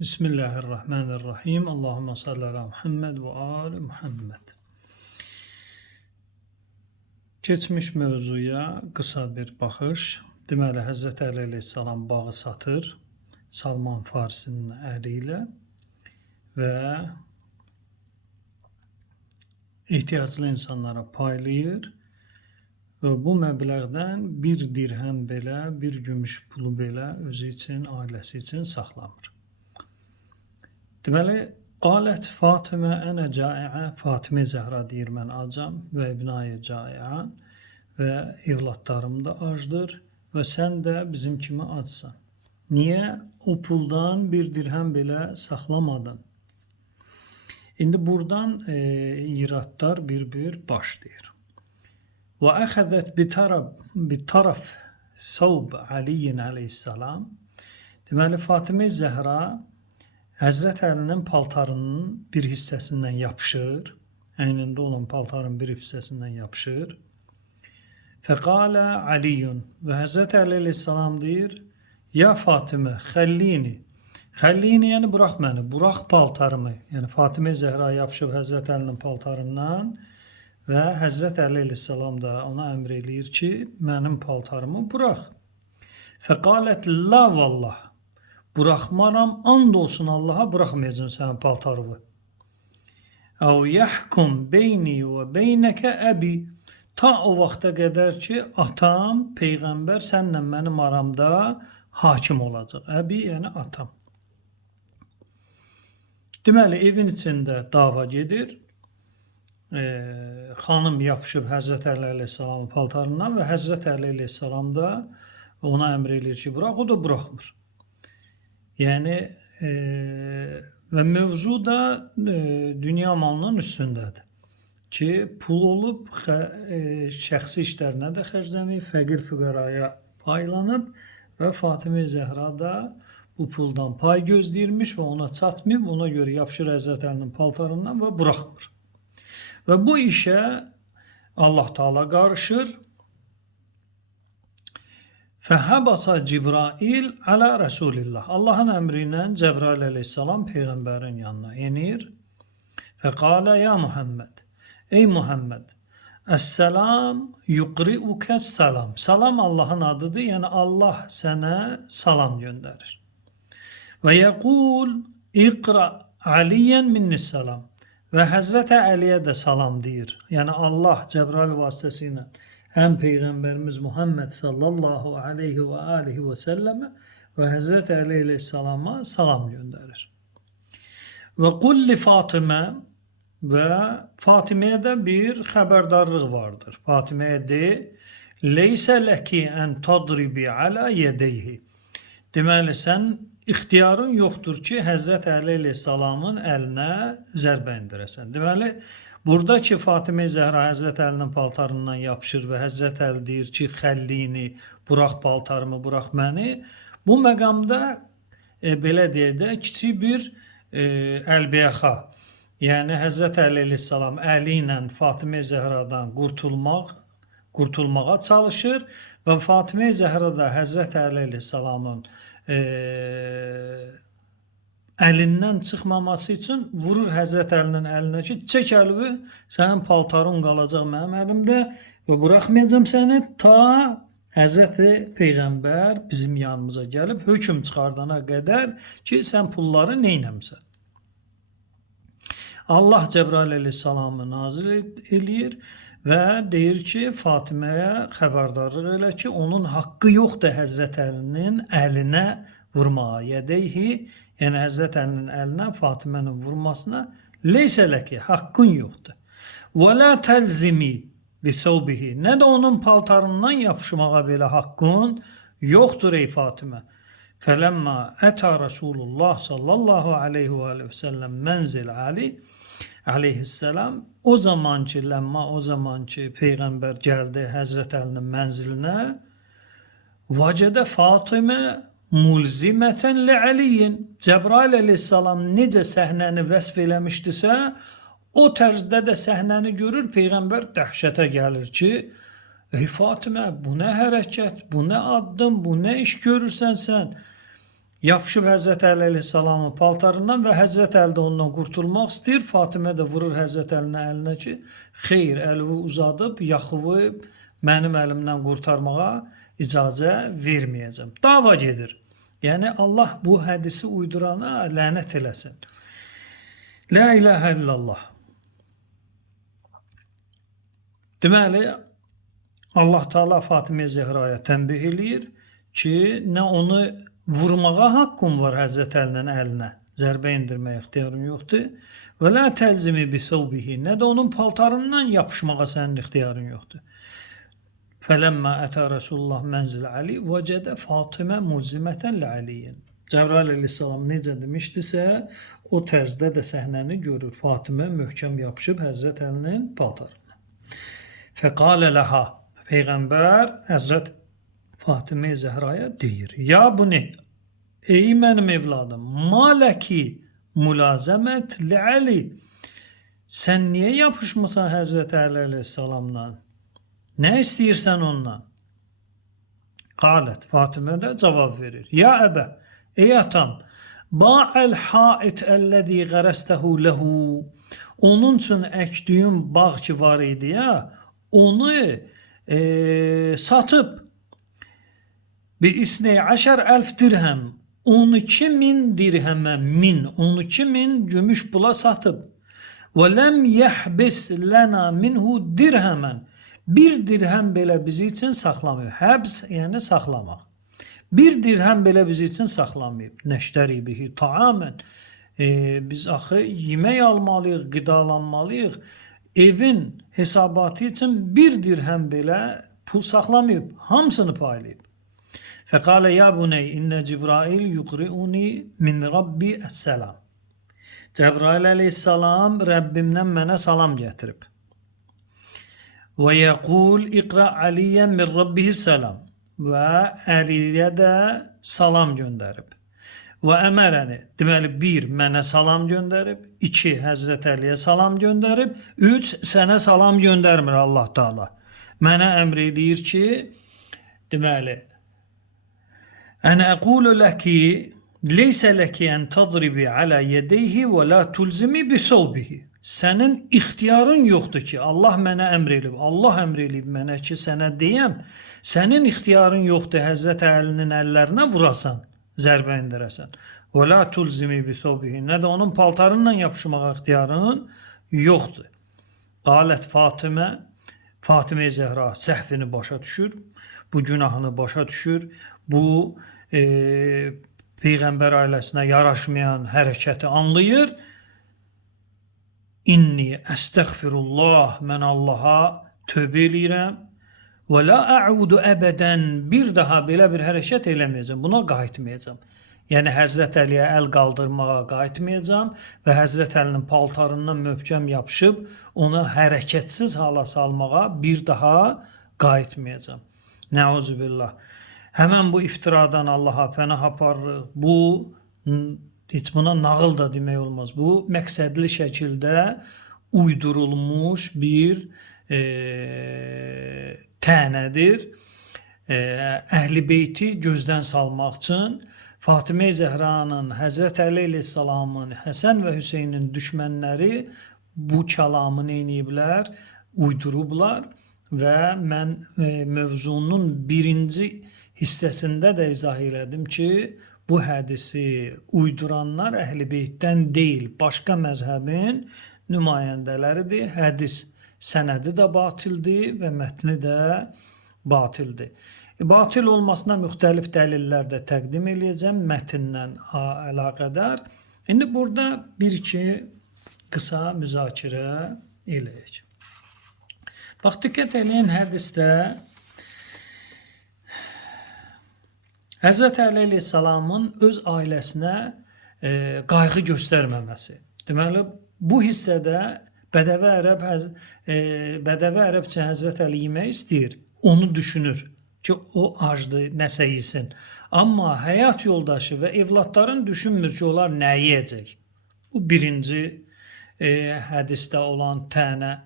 Bismillahirrahmanirrahim. Allahümme salli ala Muhammed ve ali Muhammed. Keçmiş mövzuya qısa bir baxış. Deməli, Həzrət Əli əleyhissalam bağı satır Salman Farisinin əli ilə və ehtiyaclı insanlara paylayır və bu məbləğdən bir dirhəm belə, bir gümüş pulu belə özü üçün, ailəsi üçün saxlamır. Deməli, qalət Fatimə ənə caiə, Fatimə Zəhra deyir, mən acam və ibnaya caiən və evlatlarım da acdır və sən də bizim kimi acsan. Niyə o puldan bir dirhəm belə saxlamadın? İndi buradan iradlar bir başlayır. Və əxəzət bitaraf savb Aliyin əleyhissalam. Deməli, Fatimə Zəhra Həzrət Əlinin paltarının bir hissəsindən yapışır, əynində olan paltarın bir hissəsindən yapışır. Fəqalə Aliyyun və Həzrət Əli əleyhissalam deyir, ya Fatimə, xəllini. Xəllini yəni bırax məni, bırax paltarımı. Yəni Fatimə Zəhra yapışıb Həzrət Əlinin paltarından və Həzrət Əli əleyhissalam da ona əmr eləyir ki, mənim paltarımı bırax. Fəqalət la vallah. Bıraxmaram, and olsun Allaha, bıraxmayacağım sənin paltarını. Əv yəhkum beyni və beynəkə əbi. Ta o vaxta qədər ki, atam, Peyğəmbər sənlə mənim aramda hakim olacaq. Əbi, yəni atam. Deməli, evin içində dava gedir. Xanım yapışıb Həzrət Əli əleyhissalamın paltarından və Həzrət Əli əleyhissalam da ona əmr eləyir ki, bırax, o da bıraxmır. Yəni və mövzu da dünya malının üstündədir ki, pul olub şəxsi işlərinə də xərcləməyib, fəqir füqəraya paylanıb və Fatimə Zəhra da bu puldan pay gözləyirmiş və ona çatmayıb, ona görə yapışır Həzrət Əlinin paltarından və bıraxmır. Və bu işə Allah Taala qarışır. Fəhəbata Cibrail alə Rəsulillah. Allahın əmri ilə Cəbrail əleyhissalam Peyğəmbərin yanına enir. Fəqalə ya Muhammed. Ey Muhammed. Əs-səlam yuqri'ukə salam. Salam Allahın adıdır, yəni Allah sənə salam göndərir. Və yəqul iqra aliyyən minnissalam. Və Həzrət Əliyə də salam deyir. Yəni Allah Cəbrail vasitəsilə həm Peyğəmbərimiz Muhammed sallallahu aleyhi və alihi və səlləmə və Həzrət Əli əleyhissalama salam göndərir. Və qulli Fatimə və Fatiməyə də bir xəbərdarlıq vardır. Fatiməyə de, leysə ləki ən tadribi alə yədeyhi. Deməli, sən ixtiyarın yoxdur ki, Həzrət Əli əleyhissalamın əlinə zərbə indirəsən. Deməli, burada ki, Fatimə Zəhra Həzrət Əlinin paltarından yapışır və Həzrət Əli deyir ki, xəllini, bırax paltarımı, bırax məni. Bu məqamda, belə deyək də, kiçik bir əlbiyaxa. Yəni, Həzrət Əli əleyhissalam əli ilə Fatimə Zəhradan qurtulmağa çalışır və Fatimə Zəhra da Həzrət Əli əleyhissalamın əlindən çıxmaması üçün vurur Həzrət Əlinin əlinə ki, çək əlini, sənin paltarın qalacaq mənim əlimdə və buraxmayacam səni ta Həzrət Peyğəmbər bizim yanımıza gəlib hökm çıxardana qədər ki, sən pulları neynəmsən? Allah Cəbrail əleyhissalamı nazil eləyir və deyir ki, Fatiməyə xəbərdarlıq elə ki, onun haqqı yoxdur Həzrət Əlinin əlinə vurmağa. Yədeyhi, yəni Həzrət Əlinin əlinə Fatimənin vurmasına leysə ləki, haqqın yoxdur. Və lə təlzimi bisavbihi, nə də onun paltarından yapışmağa belə haqqın yoxdur ey Fatimə. Fələmmə ətə Rasulullah sallallahu aleyhi və səlləm mənzil Ali aleyhisselam, o zaman ki Peyğəmbər gəldi Həzrət Əlinin mənzilinə, vəcədə Fatimə mulzimətən li Aliyin. Cəbrail əleyhissalam necə səhnəni vəsf eləmişdisə, o tərzdə də səhnəni görür, Peyğəmbər dəhşətə gəlir ki, ey Fatimə, bu nə hərəkət, bu nə addım, bu nə iş görürsən sən? Yapışıb Həzrət Əli əleyhissalamın paltarından və Həzrət Əli də ondan qurtulmaq istəyir. Fatimə də vurur Həzrət Əlinin əlinə ki, xeyr, əlini uzadıb, yaxıvıb mənim əlimdən qurtarmağa icazə verməyəcəm. Dava gedir. Yəni Allah bu hədisi uydurana lənət eləsin. La ilahə illallah. Deməli, Allah Teala Fatimə Zehraya tənbih eləyir ki, nə onu vurmağa haqqın var Həzrət Əlinin əlinə, zərbə indirməyə ixtiyarın yoxdur. Və la təlzimi bi thawbihi, nə də onun paltarından yapışmağa sənin ixtiyarın yoxdur. Fələmmə ətə Rasulullah mənzil Ali vəcədə Fatimə mulzimətən li Aliyin. Cəbrail əleyhissalam necə demişdisə, o tərzdə də səhnəni görür. Fatimə möhkəm yapışıb Həzrət Əlinin paltarına. Fəqalə ləhə, Peyğəmbər Həzrət Fatimə Zehraya deyir: Ya bu ne? Ey mənim evladım, maləki mülazəmət li Ali. Sən niyə yapışmısan Həzrət Əli əleyhissalamdan? Nə istəyirsən ondan? Qalət, Fatimə də cavab verir. Ya əbə, ey atam, ba'əl hait əlləzi qərəstəhu ləhu. Onun üçün əkdiyim bağ ki var idi ya, onu satıb bi 12.000 dirhem, 12.000 dirhemə 12.000 gümüş pula satıb. Və ləm yəhbis lənə minhu dirhəmən. Bir dirhem belə bizi üçün saxlamayıb. Həbs, yəni saxlamaq. Bir dirhem belə bizi üçün saxlamayıb. Nəştəri bihi taamən. Biz axı yemək almalıyıq, qidalanmalıyıq. Evin hesabatı üçün bir dirhem belə pul saxlamayıb. Hamısını paylayıb. Fəqalə ya buney innə Cibrail yuqriuni min Rabbi əs-səlam. Cəbrail əleyhissalam Rəbbimdən mənə salam gətirib. Və yəqul iqra aliyyən min Rabbihi səlam. Və Əliyə də salam göndərib. Və əmərəni, deməli, 1. Mənə salam göndərib, 2. Həzrət Əliyə salam göndərib, 3. Sənə salam göndərmir Allah Teala. Mənə əmr eləyir ki, deməli, ənə əqulu ləki, leysə ləki ən tadribi alə yədeyhi və la tulzimi bi thawbihi. Sənin ixtiyarın yoxdur ki, Allah mənə əmr elib, Allah əmr elib mənə ki, sənə deyəm, sənin ixtiyarın yoxdur Həzrət Əlinin əllərinə vurasan, zərbə indirəsən. Və la tulzimi bi thawbihi, nə də onun paltarından yapışmağa ixtiyarın yoxdur. Qalət Fatimə, Fatimə Zəhra səhvini başa düşür, bu günahını başa düşür, bu Peyğəmbər ailəsinə yaraşmayan hərəkəti anlayır. İnni əstəğfirullah, mən Allaha tövbə eləyirəm və la əudu əbədən, bir daha belə bir hərəkət eləməyəcəm, buna qayıtmayacam. Yəni Həzrət Əliyə əl qaldırmağa qayıtmayacam və Həzrət Əlinin paltarından möhkəm yapışıb onu hərəkətsiz hala salmağa bir daha qayıtmayacam. Nəuzubillah. Həmən bu iftiradan Allaha pənah aparırıq. Bu heç buna nağıl da demək olmaz. Bu məqsədli şəkildə uydurulmuş bir tənədir. Əhl-i beyti gözdən salmaq üçün Fatimə Zəhranın, Həzrət Əli əleyhissalamın, Həsən və Hüseynin düşmənləri bu kəlamı neyniyiblər? Uydurublar və mən mövzunun birinci hissəsində də izah elədim ki, bu hədisi uyduranlar Əhl-i Beytdən deyil, başqa məzhəbin nümayəndələridir. Hədis sənədi də batildir və mətni də batildir. Batil olmasına müxtəlif dəlillər də təqdim eləyəcəm mətnlə əlaqədar. İndi burada bir-iki qısa müzakirə eləyək. Bax, diqqət eləyin hədisdə Həzrət Əli əleyhissalamın öz ailəsinə qayğı göstərməməsi. Deməli, bu hissədə bədəvi ərəbcə Həzrət Əli yemək istəyir, onu düşünür ki, o acdır, nəsə yesin. Amma həyat yoldaşı və evladların düşünmür ki, onlar nə yeyəcək. Bu birinci hədisdə olan tənə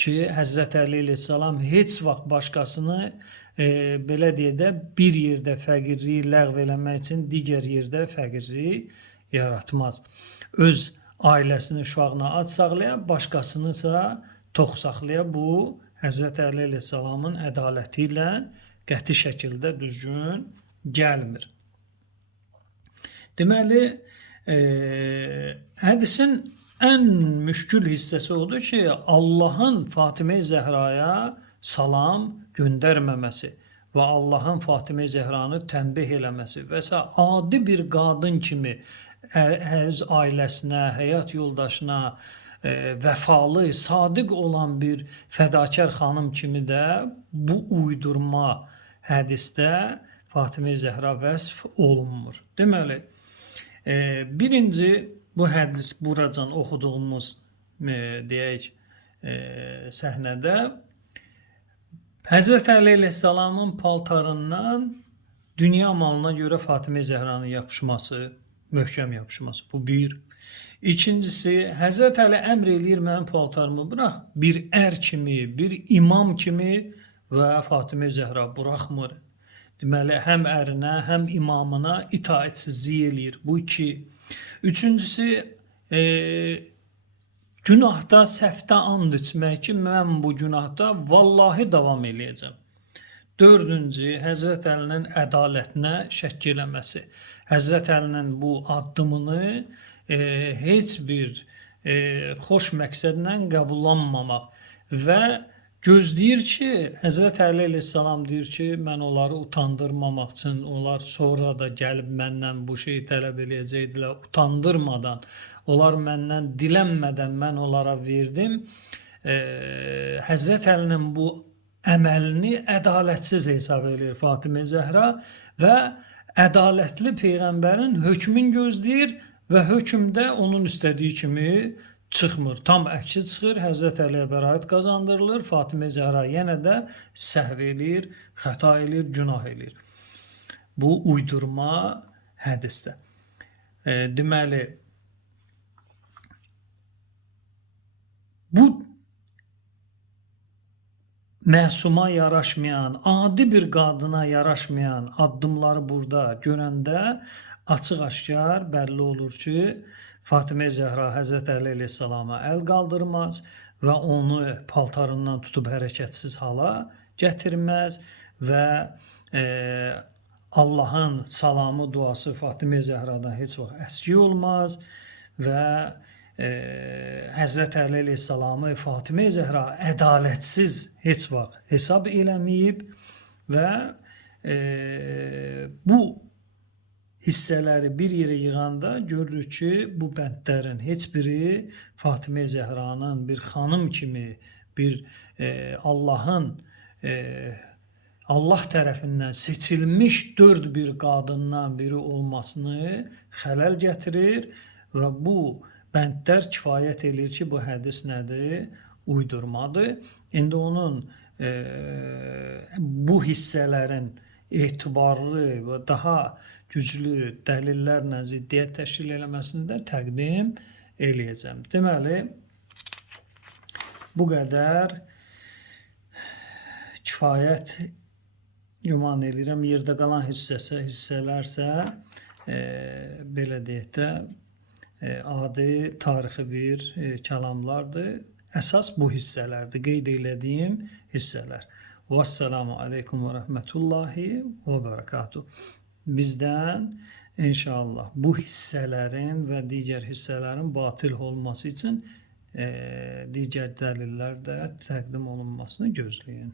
ki, Həzrət Əli əleyhissalam heç vaxt başqasını belə deyək də bir yerdə fəqirliyi ləğv eləmək üçün digər yerdə fəqirliyi yaratmaz. Öz ailəsini, uşağına ac saxlaya, başqasını isə tox saxlaya. Bu Həzrət Əli əleyhissalamın ədaləti ilə qəti şəkildə düzgün gəlmir. Deməli, hədisin ən müşkül hissəsi odur ki, Allahın Fatimə-i Zəhraya salam göndərməməsi və Allahın Fatimə-i Zəhranı tənbih eləməsi və s. adi bir qadın kimi öz ailəsinə, həyat yoldaşına vəfalı, sadiq olan bir fədakar xanım kimi də bu uydurma hədisdə Fatimə-i Zəhra vəsf olunmur. Deməli, birinci bu hədis buracan oxuduğumuz deyək səhnədə Həzrət Əli əleyhissalamın paltarından dünya malına görə Fatimə-i Zəhranın yapışması, möhkəm yapışması. Bu bir. İkincisi, Həzrət Əli əmr eləyir mənim paltarımı bırax, bir ər kimi, bir imam kimi və Fatimə-i Zəhra buraxmır. Deməli, həm ərinə, həm imamına itaətsizlik eləyir. Bu iki. Üçüncüsü, günahda, səhvdə and içmək ki, mən bu günahda vallahi davam eləyəcəm. Dördüncü, Həzrət Əlinin ədalətinə şəkk eləməsi. Həzrət Əlinin bu addımını heç bir xoş məqsədlə qəbullanmamaq və gözləyir ki, Həzrət Əli əleyhissalam deyir ki, mən onları utandırmamaq üçün, onlar sonra da gəlib məndən bu şeyi tələb eləyəcəkdilər, utandırmadan, onlar məndən dilənmədən mən onlara verdim. Həzrət Əlinin bu əməlini ədalətsiz hesab edir Fatimə Zəhra və ədalətli Peyğəmbərin hökmün gözləyir və hökmdə onun istədiyi kimi çıxmır. Tam əksi çıxır, Həzrət Əliyə bəraət qazandırılır, Fatimə Zəhra yenə də səhv eləyir, xəta eləyir, günah eləyir. Bu uydurma hədisdə. Deməli, bu məsuma yaraşmayan, adi bir qadına yaraşmayan addımları burada görəndə açıq-aşkar bəlli olur ki, Fatimə Zəhra Həzrət Əli əleyhissalama əl qaldırmaz və onu paltarından tutub hərəkətsiz hala gətirməz və Allahın salamı, duası Fatimə Zəhradan heç vaxt əski olmaz və Həzrət Əli əleyhissalamı Fatimə Zəhra ədalətsiz heç vaxt hesab eləməyib və bu hissələri bir yerə yığanda görürük ki, bu bəndlərin heç biri Fatimə Zəhranın bir xanım kimi, bir Allahın Allah tərəfindən seçilmiş dörd bir qadından biri olmasını xələl gətirir və bu bəndlər kifayət eləyir ki, bu hədis nədir? Uydurmadır. İndi onun bu hissələrin etibarlı və daha güclü dəlillərlə ziddiyyət təşkil eləməsini də təqdim eləyəcəm. Deməli, bu qədər kifayət güman eləyirəm. Yerdə qalan hissələrsə belə deyək də adi tarixi bir kəlamlardır. Əsas bu hissələrdir, qeyd elədiyim hissələr. Vəssalamu aleykum və rəhmətullahi və bərəkatuhu. Bizdən inşallah bu hissələrin və digər hissələrin batil olması üçün digər dəlillər də təqdim olunmasını gözləyin.